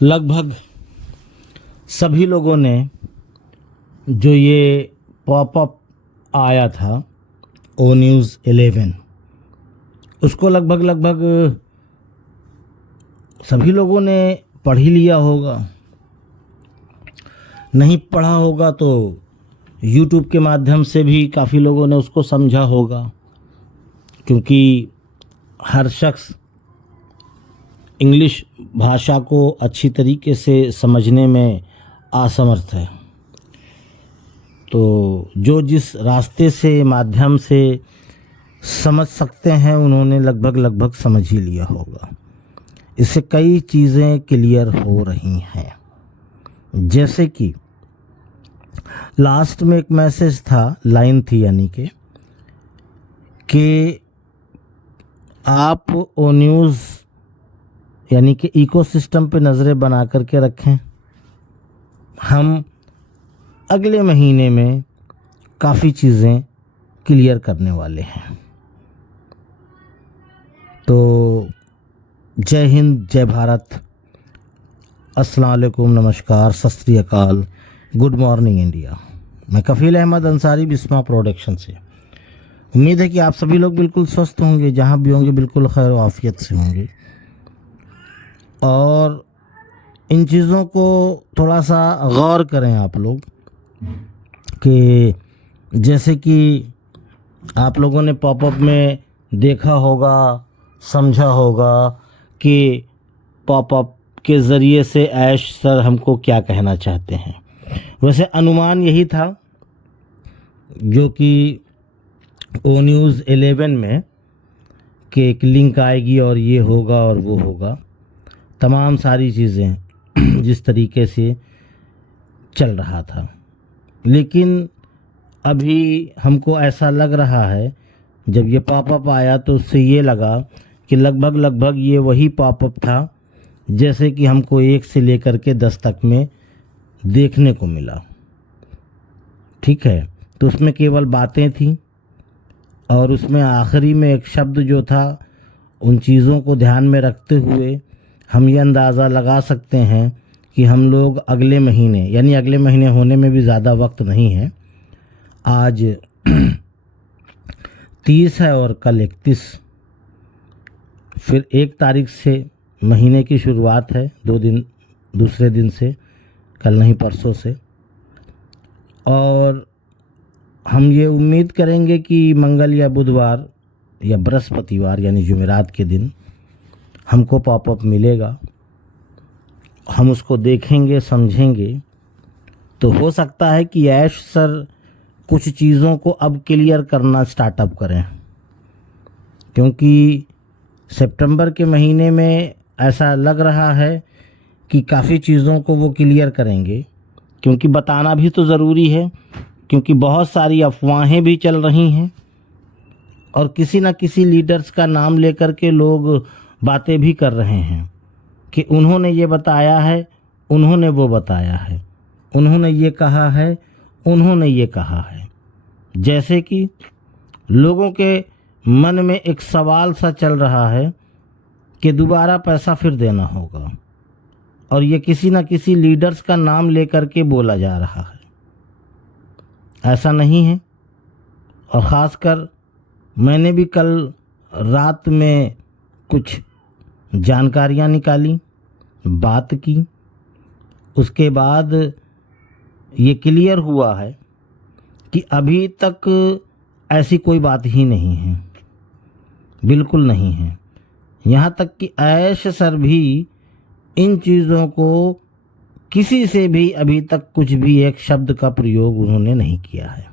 लगभग सभी लोगों ने जो ये पॉपअप आया था ओ न्यूज़ 11 उसको लगभग सभी लोगों ने पढ़ ही लिया होगा। नहीं पढ़ा होगा तो यूट्यूब के माध्यम से भी काफ़ी लोगों ने उसको समझा होगा, क्योंकि हर शख्स इंग्लिश भाषा को अच्छी तरीके से समझने में असमर्थ है। तो जो जिस रास्ते से माध्यम से समझ सकते हैं उन्होंने लगभग समझ ही लिया होगा। इससे कई चीज़ें क्लियर हो रही हैं, जैसे कि लास्ट में एक मैसेज था, लाइन थी यानी कि आप ओ न्यूज़ यानी कि इकोसिस्टम पे नज़रें बना करके रखें। हम अगले महीने में काफ़ी चीज़ें क्लियर करने वाले हैं। तो जय हिंद, जय भारत, अस्सलाम वालेकुम, नमस्कार, सत श्री अकाल, गुड मॉर्निंग इंडिया। मैं कफ़ील अहमद अंसारी, बिस्मा प्रोडक्शन से। उम्मीद है कि आप सभी लोग बिल्कुल स्वस्थ होंगे, जहाँ भी होंगे बिल्कुल खैर व आफियत से होंगे। और इन चीज़ों को थोड़ा सा गौर करें आप लोग कि जैसे कि आप लोगों ने पॉपअप में देखा होगा, समझा होगा कि पॉपअप के ज़रिए से ऐश सर हमको क्या कहना चाहते हैं। वैसे अनुमान यही था जो कि ओ न्यूज़ 11 में कि एक लिंक आएगी और ये होगा और वो होगा, तमाम सारी चीज़ें जिस तरीके से चल रहा था। लेकिन अभी हमको ऐसा लग रहा है, जब ये पॉपअप आया तो उससे ये लगा कि लगभग ये वही पॉपअप था जैसे कि हमको 1 से लेकर के 10 तक में देखने को मिला। ठीक है, तो उसमें केवल बातें थी और उसमें आखिरी में एक शब्द जो था, उन चीज़ों को ध्यान में रखते हुए हम ये अंदाज़ा लगा सकते हैं कि हम लोग अगले महीने, यानी अगले महीने होने में भी ज़्यादा वक्त नहीं है, आज 30 है और कल 31, फिर 1 तारीख से महीने की शुरुआत है, 2 दिन दूसरे दिन से, कल नहीं परसों से। और हम ये उम्मीद करेंगे कि मंगल या बुधवार या बृहस्पतिवार यानी जुमेरात के दिन हमको पॉपअप मिलेगा, हम उसको देखेंगे, समझेंगे। तो हो सकता है कि ऐश सर कुछ चीज़ों को अब क्लियर करना स्टार्टअप करें, क्योंकि सितंबर के महीने में ऐसा लग रहा है कि काफ़ी चीज़ों को वो क्लियर करेंगे, क्योंकि बताना भी तो ज़रूरी है, क्योंकि बहुत सारी अफवाहें भी चल रही हैं और किसी न किसी लीडर्स का नाम लेकर के लोग बातें भी कर रहे हैं कि उन्होंने ये बताया है, उन्होंने वो बताया है, उन्होंने ये कहा है, उन्होंने ये कहा है। जैसे कि लोगों के मन में एक सवाल सा चल रहा है कि दोबारा पैसा फिर देना होगा, और ये किसी न किसी लीडर्स का नाम लेकर के बोला जा रहा है। ऐसा नहीं है। और ख़ासकर मैंने भी कल रात में कुछ जानकारियां निकाली, बात की, उसके बाद ये क्लियर हुआ है कि अभी तक ऐसी कोई बात ही नहीं है, बिल्कुल नहीं है। यहाँ तक कि ऐश सर भी इन चीज़ों को किसी से भी अभी तक कुछ भी एक शब्द का प्रयोग उन्होंने नहीं किया है।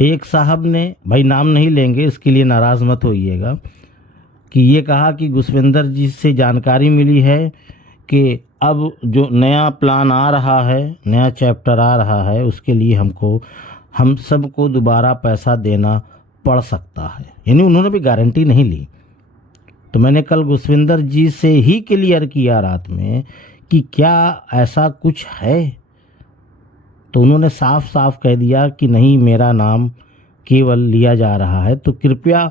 एक साहब ने, भाई नाम नहीं लेंगे इसके लिए नाराज़ मत होइएगा, कि ये कहा कि गुसविंदर जी से जानकारी मिली है कि अब जो नया प्लान आ रहा है, नया चैप्टर आ रहा है, उसके लिए हम सबको दोबारा पैसा देना पड़ सकता है। यानी उन्होंने भी गारंटी नहीं ली। तो मैंने कल गुसविंदर जी से ही क्लियर किया रात में कि क्या ऐसा कुछ है, तो उन्होंने साफ साफ कह दिया कि नहीं, मेरा नाम केवल लिया जा रहा है। तो कृपया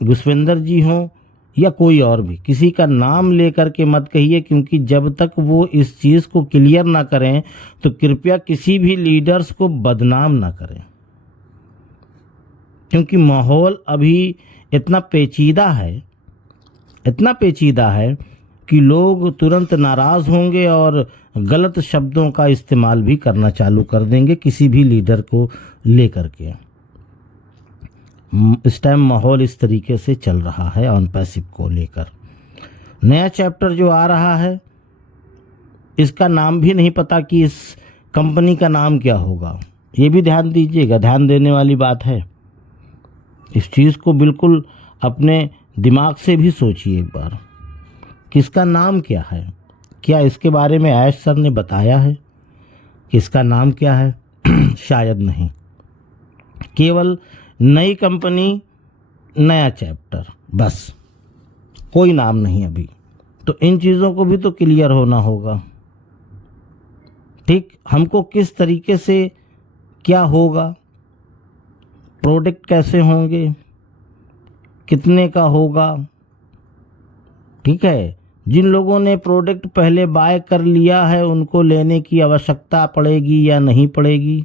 गुसविंदर जी हों या कोई और भी, किसी का नाम लेकर के मत कहिए, क्योंकि जब तक वो इस चीज़ को क्लियर ना करें तो कृपया किसी भी लीडर्स को बदनाम ना करें, क्योंकि माहौल अभी इतना पेचीदा है, इतना पेचीदा है कि लोग तुरंत नाराज़ होंगे और गलत शब्दों का इस्तेमाल भी करना चालू कर देंगे किसी भी लीडर को लेकर के। इस टाइम माहौल इस तरीके से चल रहा है ऑन पैसिव को लेकर। नया चैप्टर जो आ रहा है इसका नाम भी नहीं पता कि इस कंपनी का नाम क्या होगा, ये भी ध्यान दीजिएगा, ध्यान देने वाली बात है। इस चीज़ को बिल्कुल अपने दिमाग से भी सोचिए एक बार, किसका नाम क्या है। क्या इसके बारे में ऐश सर ने बताया है कि इसका नाम क्या है? शायद नहीं। केवल नई कंपनी, नया चैप्टर, बस, कोई नाम नहीं अभी। तो इन चीज़ों को भी तो क्लियर होना होगा। ठीक, हमको किस तरीके से क्या होगा, प्रोडक्ट कैसे होंगे, कितने का होगा। ठीक है, जिन लोगों ने प्रोडक्ट पहले बाय कर लिया है उनको लेने की आवश्यकता पड़ेगी या नहीं पड़ेगी।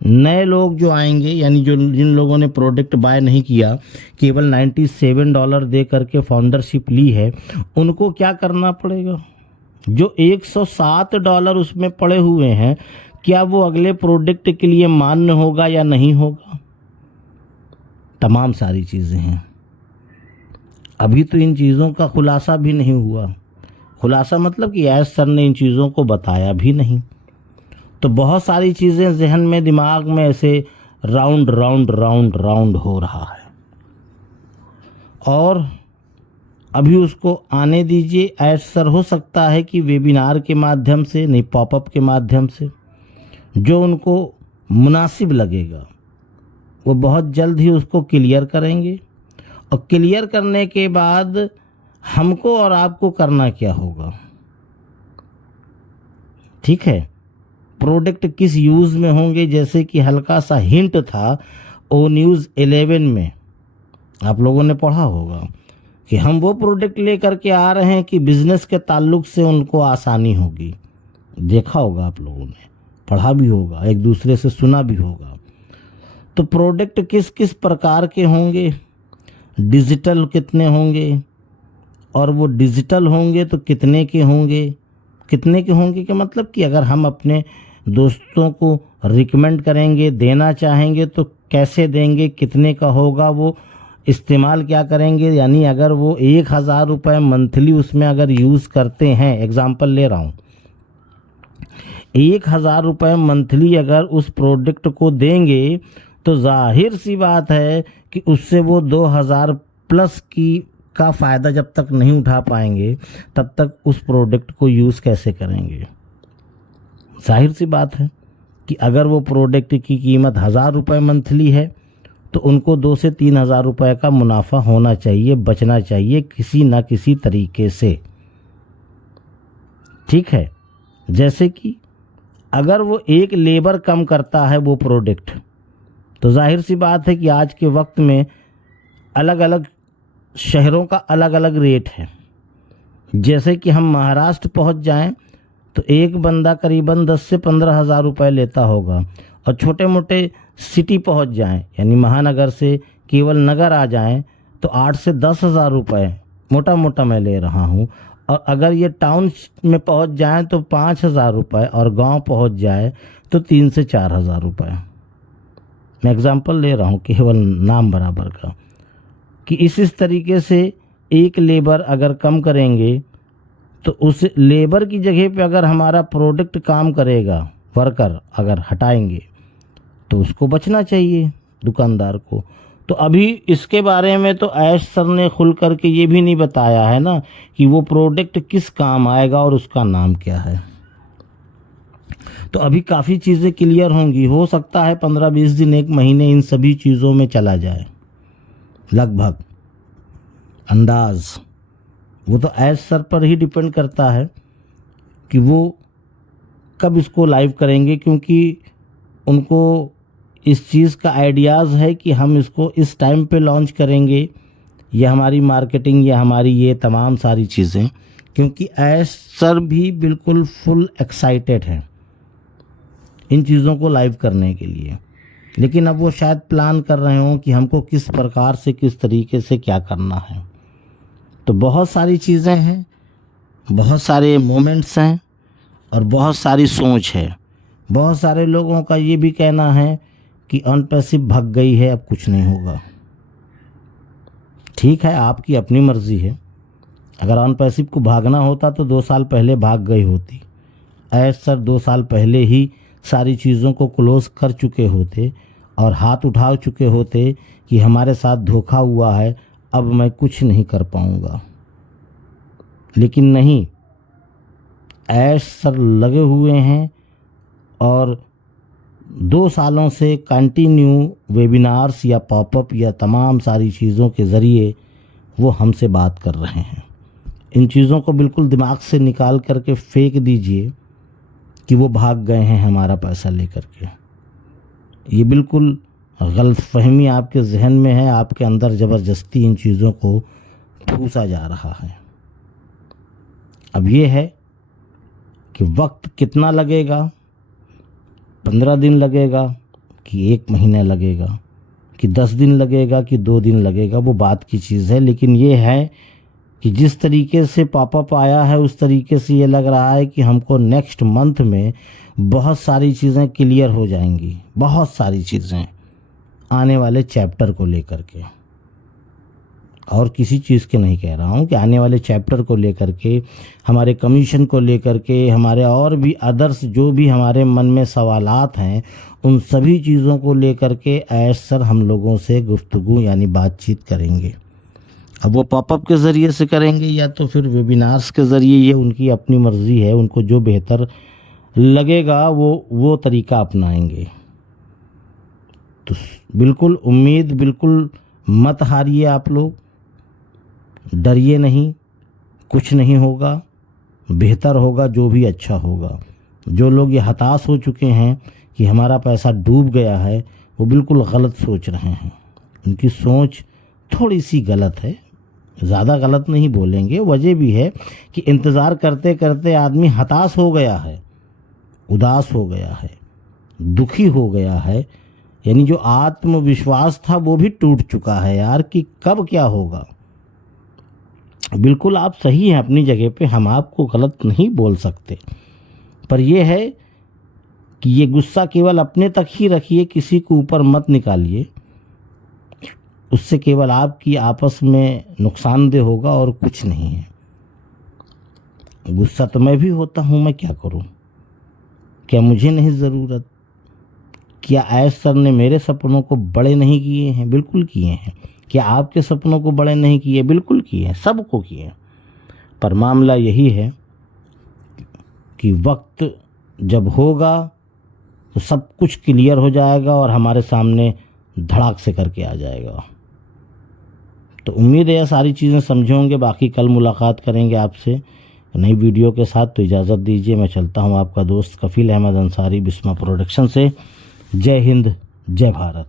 नए लोग जो आएंगे, यानी जो जिन लोगों ने प्रोडक्ट बाय नहीं किया, केवल $97 दे करके फाउंडरशिप ली है, उनको क्या करना पड़ेगा? जो $107 उसमें पड़े हुए हैं, क्या वो अगले प्रोडक्ट के लिए मान्य होगा या नहीं होगा? तमाम सारी चीज़ें हैं। अभी तो इन चीज़ों का खुलासा भी नहीं हुआ। खुलासा मतलब कि ऐश सर ने इन चीज़ों को बताया भी नहीं। तो बहुत सारी चीज़ें जहन में, दिमाग में ऐसे राउंड राउंड राउंड राउंड हो रहा है, और अभी उसको आने दीजिए। ऐश सर हो सकता है कि वेबिनार के माध्यम से, नहीं पॉपअप के माध्यम से, जो उनको मुनासिब लगेगा वो बहुत जल्द ही उसको क्लियर करेंगे। और क्लियर करने के बाद हमको और आपको करना क्या होगा? ठीक है, प्रोडक्ट किस यूज़ में होंगे, जैसे कि हल्का सा हिंट था ओ न्यूज़ 11 में, आप लोगों ने पढ़ा होगा कि हम वो प्रोडक्ट लेकर के आ रहे हैं कि बिजनेस के ताल्लुक से उनको आसानी होगी। देखा होगा आप लोगों ने, पढ़ा भी होगा, एक दूसरे से सुना भी होगा। तो प्रोडक्ट किस किस प्रकार के होंगे, डिजिटल कितने होंगे, और वो डिजिटल होंगे तो कितने के होंगे। कितने के होंगे का मतलब कि अगर हम अपने दोस्तों को रिकमेंड करेंगे, देना चाहेंगे तो कैसे देंगे, कितने का होगा, वो इस्तेमाल क्या करेंगे। यानी अगर वो 1000 रुपये मंथली उसमें अगर यूज़ करते हैं, एग्जाम्पल ले रहा हूँ, 1000 रुपये मंथली अगर उस प्रोडक्ट को देंगे तो जाहिर सी बात है कि उससे वो 2000 प्लस का फ़ायदा जब तक नहीं उठा पाएंगे तब तक उस प्रोडक्ट को यूज़ कैसे करेंगे। जाहिर सी बात है कि अगर वो प्रोडक्ट की कीमत 1000 रुपये मंथली है तो उनको 2 से 3000 रुपये का मुनाफा होना चाहिए, बचना चाहिए किसी ना किसी तरीके से। ठीक है, जैसे कि अगर वो एक लेबर कम करता है वो प्रोडक्ट, तो जाहिर सी बात है कि आज के वक्त में अलग अलग शहरों का अलग अलग रेट है। जैसे कि हम महाराष्ट्र पहुंच जाएं तो एक बंदा करीबन 10 से 15 हज़ार रुपये लेता होगा, और छोटे मोटे सिटी पहुंच जाएं, यानी महानगर से केवल नगर आ जाएं तो 8 से 10 हज़ार रुपये मोटा मोटा मैं ले रहा हूं। और अगर ये टाउन में पहुंच जाएं तो 5000 रुपये, और गांव पहुंच जाए तो 3 से 4 हज़ार रुपये। मैं एग्जांपल ले रहा हूं केवल नाम बराबर का, कि इस तरीके से एक लेबर अगर कम करेंगे तो उस लेबर की जगह पे अगर हमारा प्रोडक्ट काम करेगा, वर्कर अगर हटाएंगे तो उसको बचना चाहिए दुकानदार को। तो अभी इसके बारे में तो ऐश सर ने खुल करके ये भी नहीं बताया है ना कि वो प्रोडक्ट किस काम आएगा और उसका नाम क्या है। तो अभी काफ़ी चीज़ें क्लियर होंगी। हो सकता है 15-20 दिन, 1 महीने इन सभी चीज़ों में चला जाए लगभग, अंदाज। वो तो ऐश सर पर ही डिपेंड करता है कि वो कब इसको लाइव करेंगे, क्योंकि उनको इस चीज़ का आइडियाज़ है कि हम इसको इस टाइम पे लॉन्च करेंगे या हमारी मार्केटिंग या हमारी ये तमाम सारी चीज़ें, क्योंकि ऐश सर भी बिल्कुल फुल एक्साइटेड हैं इन चीज़ों को लाइव करने के लिए। लेकिन अब वो शायद प्लान कर रहे हों कि हमको किस प्रकार से, किस तरीके से क्या करना है। तो बहुत सारी चीज़ें हैं, बहुत सारे मोमेंट्स हैं और बहुत सारी सोच है। बहुत सारे लोगों का ये भी कहना है कि अनपैसिव भाग गई है, अब कुछ नहीं होगा। ठीक है, आपकी अपनी मर्ज़ी है। अगर अनपैसिव को भागना होता तो 2 साल पहले भाग गई होती। ऐश सर 2 साल पहले ही सारी चीज़ों को क्लोज कर चुके होते और हाथ उठा चुके होते कि हमारे साथ धोखा हुआ है, अब मैं कुछ नहीं कर पाऊँगा। लेकिन नहीं, ऐश सर लगे हुए हैं और 2 सालों से कंटिन्यू वेबिनार्स या पॉपअप या तमाम सारी चीज़ों के ज़रिए वो हमसे बात कर रहे हैं। इन चीज़ों को बिल्कुल दिमाग से निकाल करके फेंक दीजिए कि वो भाग गए हैं हमारा पैसा लेकर के। ये बिल्कुल गलतफहमी आपके जहन में है, आपके अंदर ज़बरदस्ती इन चीज़ों को ठूसा जा रहा है। अब ये है कि वक्त कितना लगेगा, 15 दिन लगेगा कि 1 महीना लगेगा कि 10 दिन लगेगा कि 2 दिन लगेगा, वो बात की चीज़ है। लेकिन ये है कि जिस तरीके से पॉपअप आया है उस तरीके से ये लग रहा है कि हमको नेक्स्ट मंथ में बहुत सारी चीज़ें क्लियर हो जाएंगी, बहुत सारी चीज़ें आने वाले चैप्टर को लेकर के। और किसी चीज़ के नहीं कह रहा हूँ, कि आने वाले चैप्टर को लेकर के, हमारे कमीशन को लेकर के, हमारे और भी अदर्स जो भी हमारे मन में सवालात हैं, उन सभी चीज़ों को लेकर के ऐश सर हम लोगों से गुफ्तगू यानी बातचीत करेंगे। अब वो पॉपअप के ज़रिए से करेंगे या तो फिर वेबिनार्स के ज़रिए, ये उनकी अपनी मर्ज़ी है। उनको जो बेहतर लगेगा वो तरीका अपनाएंगे। तो बिल्कुल उम्मीद बिल्कुल मत हारिए आप लोग, डरिए नहीं, कुछ नहीं होगा, बेहतर होगा, जो भी अच्छा होगा। जो लोग ये हताश हो चुके हैं कि हमारा पैसा डूब गया है, वो बिल्कुल गलत सोच रहे हैं। उनकी सोच थोड़ी सी गलत है, ज़्यादा गलत नहीं बोलेंगे। वजह भी है कि इंतज़ार करते करते आदमी हताश हो गया है, उदास हो गया है, दुखी हो गया है। यानी जो आत्मविश्वास था वो भी टूट चुका है यार, कि कब क्या होगा। बिल्कुल आप सही हैं अपनी जगह पे, हम आपको गलत नहीं बोल सकते। पर यह है कि ये गुस्सा केवल अपने तक ही रखिए, किसी के ऊपर मत निकालिए। उससे केवल आपकी आपस में नुकसानदेह होगा और कुछ नहीं है। गुस्सा तो मैं भी होता हूँ, मैं क्या करूँ? क्या मुझे नहीं ज़रूरत? क्या ऐश सर ने मेरे सपनों को बड़े नहीं किए हैं? बिल्कुल किए हैं। क्या आपके सपनों को बड़े नहीं किए? बिल्कुल किए हैं, सबको किए हैं। पर मामला यही है कि वक्त जब होगा तो सब कुछ क्लियर हो जाएगा और हमारे सामने धड़ाक से करके आ जाएगा। तो उम्मीद है ये सारी चीज़ें समझे होंगे। बाकी कल मुलाकात करेंगे आपसे नई वीडियो के साथ। तो इजाज़त दीजिए, मैं चलता हूँ। आपका दोस्त कफील अहमद अंसारी, बिस्मा प्रोडक्शन से। जय हिंद, जय भारत।